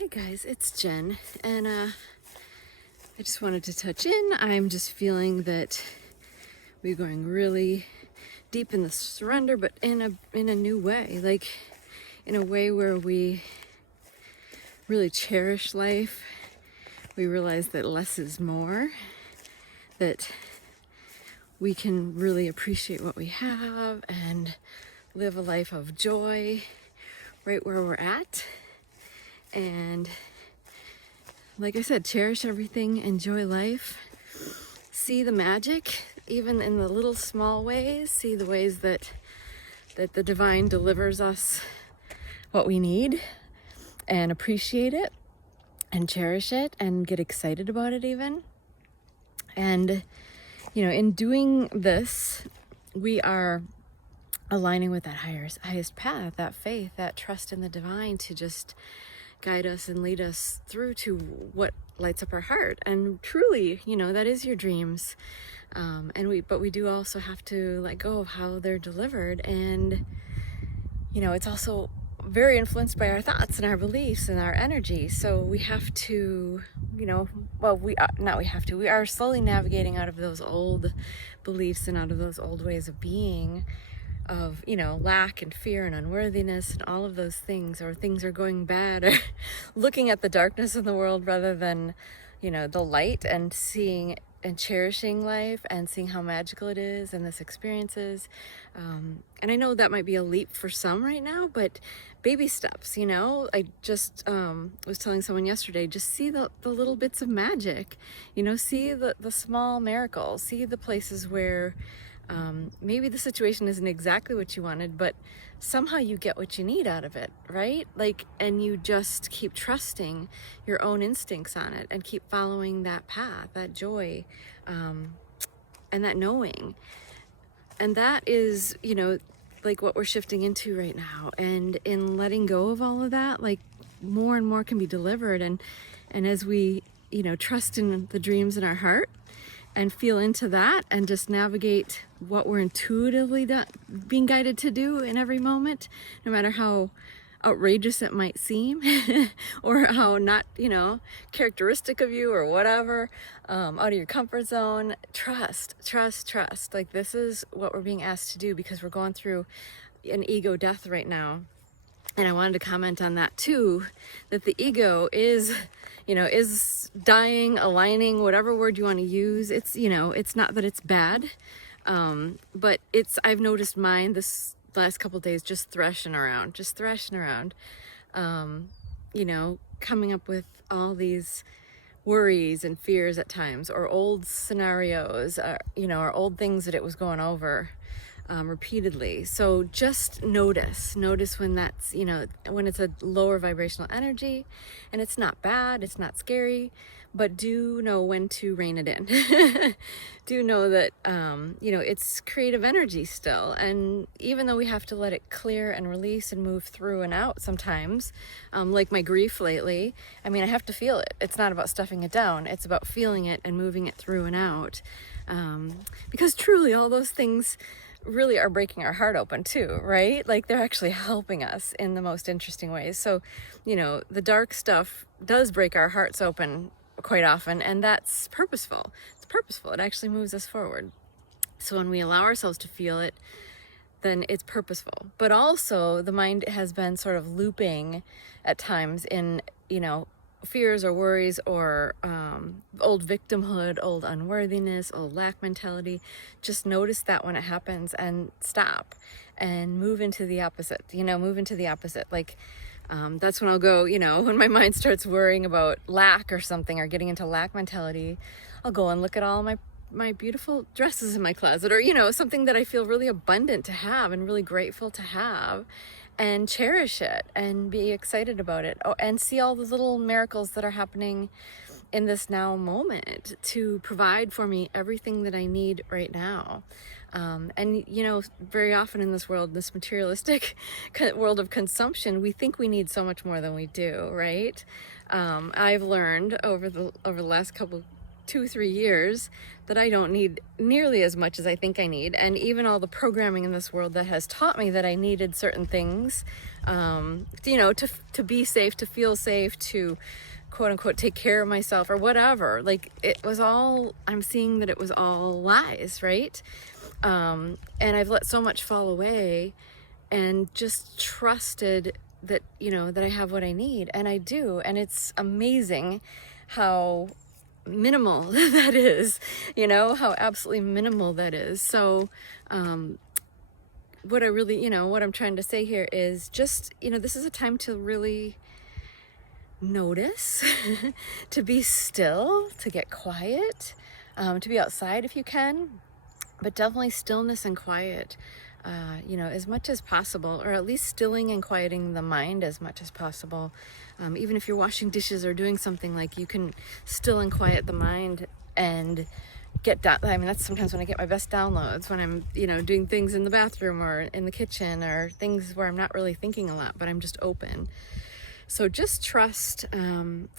Hey guys, it's Jen, and I just wanted to touch in. I'm just feeling that we're going really deep in the surrender, but in a new way, like in a way where we really cherish life. We realize that less is more, that we can really appreciate what we have and live a life of joy right where we're at. And like I said, cherish everything, enjoy life, see the magic, even in the little small ways, see the ways that the divine delivers us what we need, and appreciate it and cherish it and get excited about it even. And, in doing this, we are aligning with that highest path, that faith, that trust in the divine to just guide us and lead us through to what lights up our heart. And truly, that is your dreams. But we do also have to let go of how they're delivered. And, it's also very influenced by our thoughts and our beliefs and our energy. So we have to, we are slowly navigating out of those old beliefs and out of those old ways of being, of lack and fear and unworthiness and all of those things, or things are going bad, or looking at the darkness in the world rather than the light, and seeing and cherishing life and seeing how magical it is and this experience is. And I know that might be a leap for some right now, but baby steps. I just was telling someone yesterday, just see the little bits of magic, see the small miracles, see the places where maybe the situation isn't exactly what you wanted, but somehow you get what you need out of it, right? And you just keep trusting your own instincts on it and keep following that path, that joy, and that knowing. And that is, what we're shifting into right now. And in letting go of all of that, more and more can be delivered. And as we, trust in the dreams in our heart, and feel into that and just navigate what we're intuitively being guided to do in every moment, no matter how outrageous it might seem or how not, characteristic of you or whatever, out of your comfort zone. Trust. This is what we're being asked to do, because we're going through an ego death right now. And I wanted to comment on that too, that the ego is dying, aligning, whatever word you want to use. It's, it's not that it's bad, but I've noticed mine this last couple of days just thrashing around, coming up with all these worries and fears at times, or old scenarios, or old things that it was going over repeatedly. So just notice when that's, when it's a lower vibrational energy, and it's not bad, it's not scary, but do know when to rein it in. Do know that, it's creative energy still. And even though we have to let it clear and release and move through and out sometimes, like my grief lately, I have to feel it. It's not about stuffing it down. It's about feeling it and moving it through and out. Because truly all those things really are breaking our heart open too, right? They're actually helping us in the most interesting ways. So, the dark stuff does break our hearts open quite often, and that's purposeful. It's purposeful. It actually moves us forward. So when we allow ourselves to feel it, then it's purposeful. But also the mind has been sort of looping at times in, fears or worries, or old victimhood, old unworthiness, old lack mentality. Just notice that when it happens and stop and move into the opposite, that's when I'll go, when my mind starts worrying about lack or something, or getting into lack mentality, I'll go and look at all my beautiful dresses in my closet, or, something that I feel really abundant to have and really grateful to have, and cherish it and be excited about it. Oh, and see all the little miracles that are happening in this now moment to provide for me everything that I need right now. And very often in this world, this materialistic world of consumption, we think we need so much more than we do, right? I've learned over the last 2-3 years that I don't need nearly as much as I think I need. And even all the programming in this world that has taught me that I needed certain things, you know, to be safe, to feel safe, to quote unquote take care of myself or whatever. Like, it was all, I'm seeing that it was all lies, right? And I've let so much fall away and just trusted that, you know, that I have what I need, and I do. And it's amazing how minimal that is, you know, how absolutely minimal that is. So what I really, you know, what I'm trying to say here is just, you know, this is a time to really notice, to be still, to get quiet, to be outside if you can, but definitely stillness and quiet, you know, as much as possible, or at least stilling and quieting the mind as much as possible. Even if you're washing dishes or doing something, like, you can still and quiet the mind and get down. I mean, that's sometimes when I get my best downloads, when I'm, you know, doing things in the bathroom or in the kitchen, or things where I'm not really thinking a lot, but I'm just open. So just trust.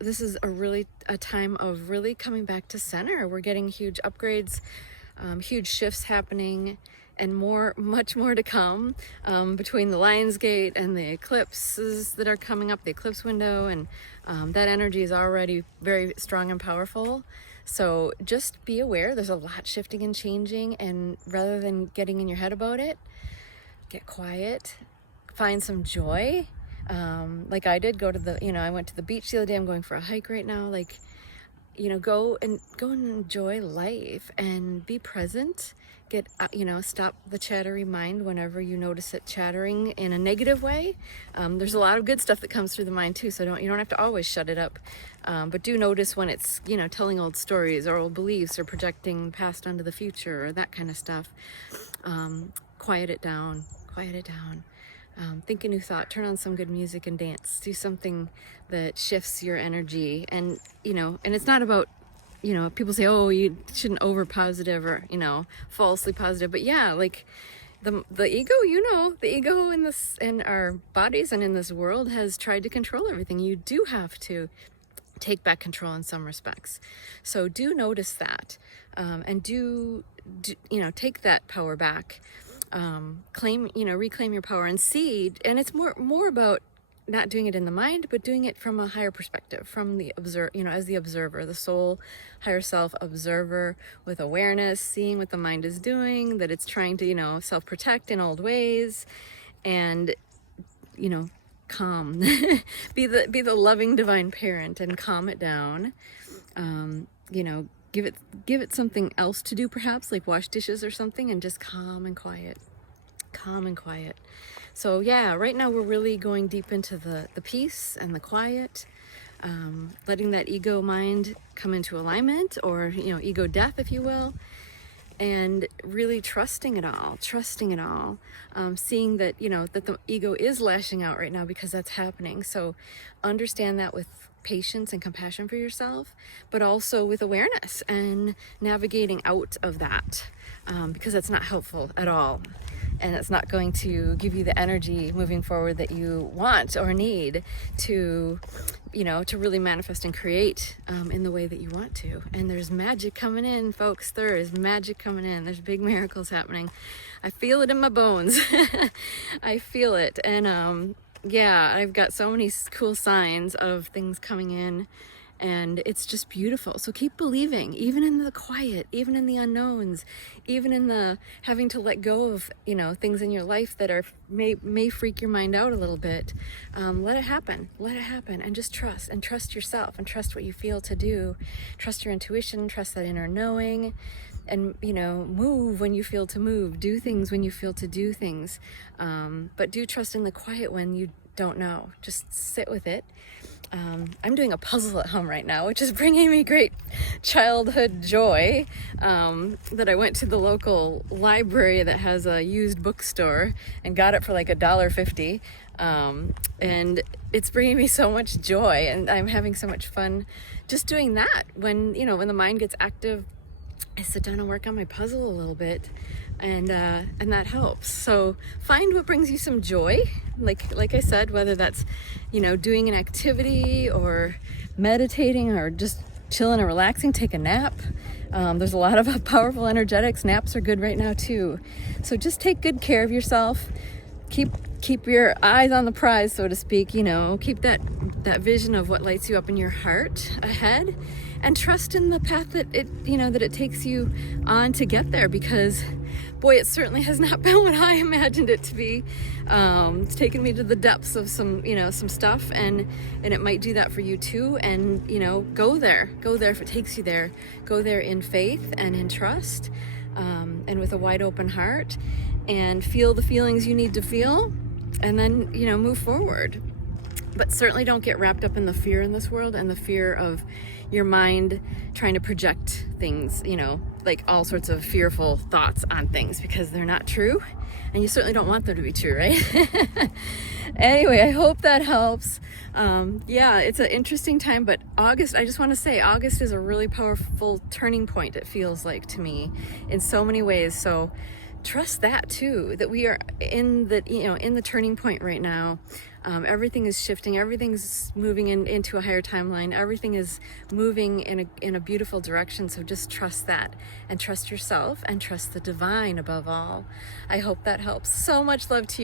This is a time of really coming back to center. We're getting huge upgrades, huge shifts happening, and much more to come, between the Lion's Gate and the eclipses that are coming up, the eclipse window, and that energy is already very strong and powerful. So just be aware, there's a lot shifting and changing, and rather than getting in your head about it, get quiet, find some joy. Like I did, I went to the beach the other day. I'm going for a hike right now. Like, you know, go and enjoy life and be present. Get, you know, stop the chattery mind whenever you notice it chattering in a negative way. There's a lot of good stuff that comes through the mind too, so you don't have to always shut it up. But do notice when it's, you know, telling old stories or old beliefs or projecting past onto the future or that kind of stuff. Quiet it down. Think a new thought, turn on some good music and dance. Do something that shifts your energy. And, you know, and it's not about, you know, people say, oh, you shouldn't over positive or, you know, falsely positive. But yeah, like the ego, you know, the ego in our bodies and in this world has tried to control everything. You do have to take back control in some respects. So do notice that, and do, you know, take that power back. Reclaim your power and see. And it's more about not doing it in the mind, but doing it from a higher perspective, from the as the observer, the soul, higher self observer with awareness, seeing what the mind is doing, that it's trying to, you know, self-protect in old ways, and, you know, calm, be the loving divine parent and calm it down. You know, give it something else to do, perhaps like wash dishes or something, and just calm and quiet. So yeah, right now we're really going deep into the peace and the quiet, letting that ego mind come into alignment, or, you know, ego death, if you will, and really trusting it all, seeing that, you know, that the ego is lashing out right now because that's happening. So understand that with patience and compassion for yourself, but also with awareness and navigating out of that, because that's not helpful at all. And it's not going to give you the energy moving forward that you want or need to, you know, to really manifest and create in the way that you want to. And there's magic coming in, folks. There is magic coming in. There's big miracles happening. I feel it in my bones. I feel it. And yeah, I've got so many cool signs of things coming in. And it's just beautiful. So keep believing, even in the quiet, even in the unknowns, even in the having to let go of, you know, things in your life that may freak your mind out a little bit. Let it happen, and just trust yourself, and trust what you feel to do. Trust your intuition, trust that inner knowing, and, you know, move when you feel to move, do things when you feel to do things. But do trust in the quiet when you don't know. Just sit with it. I'm doing a puzzle at home right now, which is bringing me great childhood joy, that I went to the local library that has a used bookstore and got it for like $1.50. And it's bringing me so much joy, and I'm having so much fun just doing that. When, you know, when the mind gets active, I sit down and work on my puzzle a little bit, and that helps. So find what brings you some joy, like I said, whether that's, you know, doing an activity or meditating or just chilling and relaxing, take a nap. There's a lot of powerful energetics. Naps are good right now too. So just take good care of yourself. Keep your eyes on the prize, so to speak. Keep that vision of what lights you up in your heart ahead, and trust in the path that it takes you on to get there, because boy, it certainly has not been what I imagined it to be. It's taken me to the depths of some stuff, and it might do that for you too. And go there if it takes you there. Go there in faith and in trust, and with a wide open heart, and feel the feelings you need to feel, and then move forward. But certainly don't get wrapped up in the fear in this world, and the fear of your mind trying to project things, like all sorts of fearful thoughts on things, because they're not true, and you certainly don't want them to be true, right? Anyway, I hope that helps. Yeah, it's an interesting time, but August, I just want to say, August is a really powerful turning point, it feels like to me, in so many ways. So trust that too, that we are in the turning point right now. Everything is shifting, everything's moving into a higher timeline, everything is moving in a beautiful direction. So just trust that, and trust yourself, and trust the divine above all. I hope that helps. So much love to you.